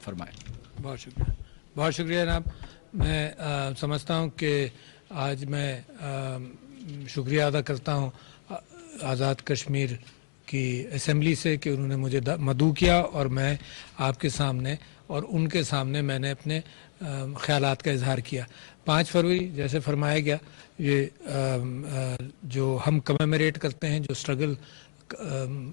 आप फरमाएं। बहुत शुक्रिया जनाब। मैं समझता हूँ कि आज मैं शुक्रिया अदा करता हूँ आज़ाद कश्मीर की असेंबली से कि उन्होंने मुझे मदऊ किया और मैं आपके सामने और उनके सामने मैंने अपने ख्यालात का इजहार किया। 5 फरवरी जैसे फरमाया गया, ये जो हम कमेमोरेट करते हैं, जो struggle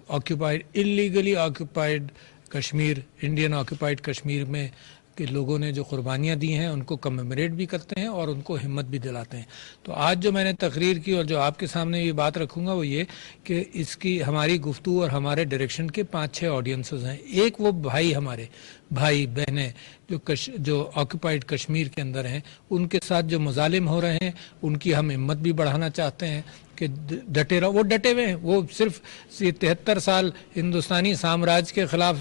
occupied illegally occupied Kashmir, Indian occupied Kashmir में के लोगों ने जो कुर्बानियाँ दी हैं, उनको कमेमोरेट भी करते हैं और उनको हिम्मत भी दिलाते हैं। तो आज जो मैंने तकरीर की और जो आपके सामने ये बात रखूँगा वो ये कि इसकी हमारी गुफ्तगू और हमारे डायरेक्शन के 5-6 ऑडियंसेस हैं। एक वो भाई, हमारे भाई बहनें जो ऑक्यूपाइड कश्मीर के अंदर हैं, उनके साथ जो मुजालिम हो रहे हैं, उनकी हम हिम्मत भी बढ़ाना चाहते हैं कि डटे रहो। वो डटे हुए हैं, वो सिर्फ 73 साल हिंदुस्तानी साम्राज्य के ख़िलाफ़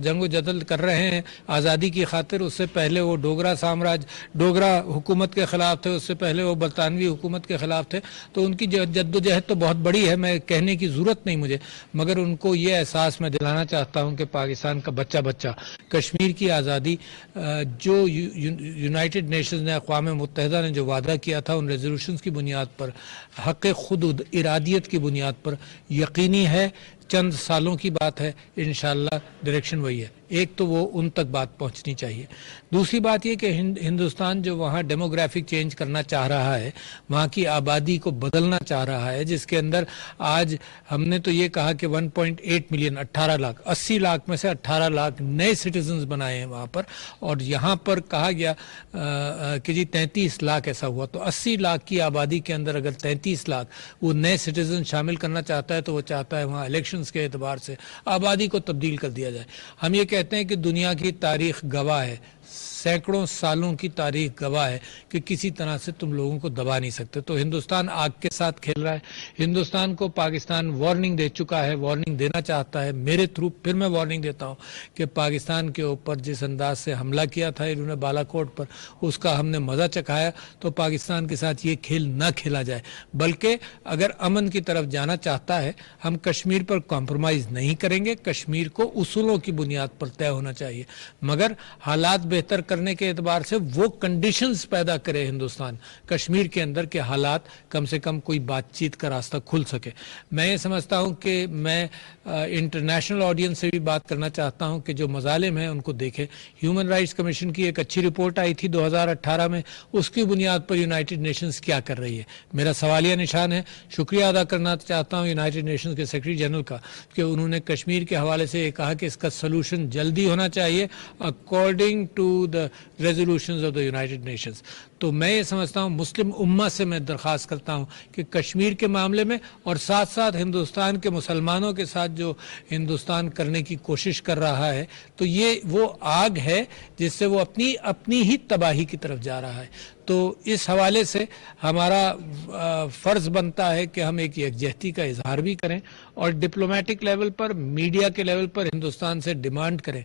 जंग जदल कर रहे हैं आज़ादी की खातिर। उससे पहले वो डोगरा साम्राज्य, डोगरा हुकूमत के ख़िलाफ़ थे, उससे पहले वो बरतानवी हुकूमत के ख़िलाफ़ थे। तो उनकी जद्दोजहद तो बहुत बड़ी है, मैं कहने की ज़रूरत नहीं मुझे, मगर उनको ये एहसास मैं दिलाना चाहता हूँ कि पाकिस्तान का बच्चा बच्चा कश्मीर की आज़ादी जो यूनाइटेड नेशंस ने, अक़वाम मुत्तहिदा ने जो वादा किया था, उन रेजोल्यूशंस की बुनियाद पर, हक़ खुद इरादियत की बुनियाद पर यकीनी है। चंद सालों की बात है, इंशाअल्लाह डायरेक्शन वही है। एक तो वो उन तक बात पहुंचनी चाहिए। दूसरी बात ये कि हिंदुस्तान जो वहाँ डेमोग्राफिक चेंज करना चाह रहा है, वहाँ की आबादी को बदलना चाह रहा है, जिसके अंदर आज हमने तो ये कहा कि 1.8 मिलियन, 18 लाख, 80 लाख में से 18 लाख नए सिटीजन्स बनाए हैं वहाँ पर। और यहाँ पर कहा गया कि जी 33 लाख ऐसा हुआ। तो 80 लाख की आबादी के अंदर अगर 33 लाख वो नए सिटीजन शामिल करना चाहता है, तो वो चाहता है वहाँ इलेक्शंस के एतबार से आबादी को तब्दील कर दिया जाए। हम ये कहते हैं कि दुनिया की तारीख गवाह है, सैकड़ों सालों की तारीख गवाह है कि किसी तरह से तुम लोगों को दबा नहीं सकते। तो हिंदुस्तान आग के साथ खेल रहा है। हिंदुस्तान को पाकिस्तान वार्निंग दे चुका है, वार्निंग देना चाहता है। मेरे थ्रू फिर मैं वार्निंग देता हूं कि पाकिस्तान के ऊपर जिस अंदाज से हमला किया था इन्होंने बालाकोट पर, उसका हमने मज़ा चखाया। तो पाकिस्तान के साथ ये खेल ना खेला जाए, बल्कि अगर अमन की तरफ जाना चाहता है, हम कश्मीर पर कॉम्प्रोमाइज़ नहीं करेंगे। कश्मीर को उसूलों की बुनियाद पर तय होना चाहिए, मगर हालात बेहतर करने के एतबार से वो कंडीशंस पैदा करे हिंदुस्तान कश्मीर के अंदर के हालात कम से कम कोई बातचीत का रास्ता खुल सके। मैं ये समझता हूँ कि मैं इंटरनेशनल ऑडियंस से भी बात करना चाहता हूँ कि जो मजालिम हैं उनको देखें। ह्यूमन राइट्स कमीशन की एक अच्छी रिपोर्ट आई थी 2018 में, उसकी बुनियाद पर यूनाइटेड नेशंस क्या कर रही है। मेरा सवालिया निशान है। शुक्रिया अदा करना चाहता हूँ यूनाइटेड नेशंस के सेक्रेटरी जनरल का कि उन्होंने कश्मीर के हवाले से ये कहा कि इसका सलूशन जल्दी होना चाहिए according to the resolutions of the United Nations. तो मैं ये समझता हूँ, मुस्लिम उम्मा से मैं दरख्वास्त करता हूँ कि कश्मीर के मामले में और साथ साथ हिंदुस्तान के मुसलमानों के साथ जो हिंदुस्तान करने की कोशिश कर रहा है, तो ये वो आग है जिससे वो अपनी ही तबाही की तरफ जा रहा है। तो इस हवाले से हमारा फ़र्ज़ बनता है कि हम एक यकजहती का इजहार भी करें और डिप्लोमेटिक लेवल पर, मीडिया के लेवल पर हिंदुस्तान से डिमांड करें,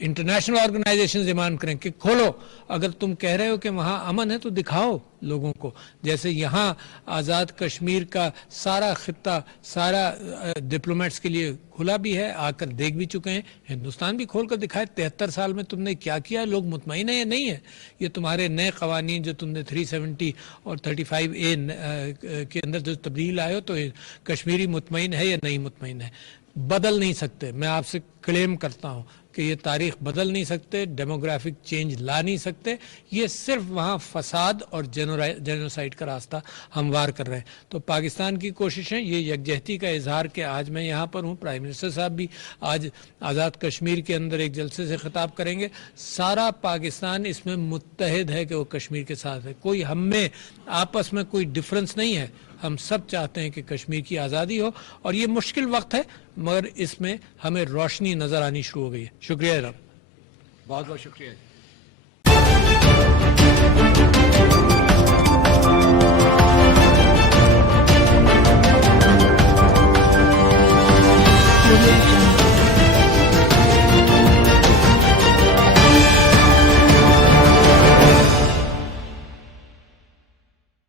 इंटरनेशनल ऑर्गेनाइजेशन डिमांड करें कि खोलो। अगर तुम कह रहे हो कि वहाँ अमन है तो दिखाओ लोगों को। जैसे यहाँ आज़ाद कश्मीर का सारा खित्ता, सारा डिप्लोमेट्स के लिए खुला भी है, आकर देख भी चुके हैं। हिंदुस्तान भी खोल कर दिखाए 73 साल में तुमने क्या किया, लोग मुतमईन है या नहीं है। ये तुम्हारे नए कवानीन जो तुमने 370 और 35A के अंदर जो तब्दील आए हो, तो कश्मीरी मुतमईन है या नहीं मुतमईन है। बदल नहीं सकते। मैं आपसे क्लेम करता हूँ कि ये तारीख बदल नहीं सकते, डेमोग्राफिक चेंज ला नहीं सकते। ये सिर्फ वहाँ फसाद और जेनोसाइड का रास्ता हमवार कर रहे हैं। तो पाकिस्तान की कोशिशें, ये यकजहती का इजहार कि आज मैं यहाँ पर हूँ, प्राइम मिनिस्टर साहब भी आज आज़ाद कश्मीर के अंदर एक जलसे से खिताब करेंगे। सारा पाकिस्तान इसमें मुत्तहिद है कि वो कश्मीर के साथ है। कोई हम में आपस में कोई डिफरेंस नहीं है। हम सब चाहते हैं कि कश्मीर की आज़ादी हो और ये मुश्किल वक्त है, मगर इसमें हमें रोशनी नज़र आनी शुरू हो गई है। शुक्रिया जनाब। बहुत बहुत शुक्रिया।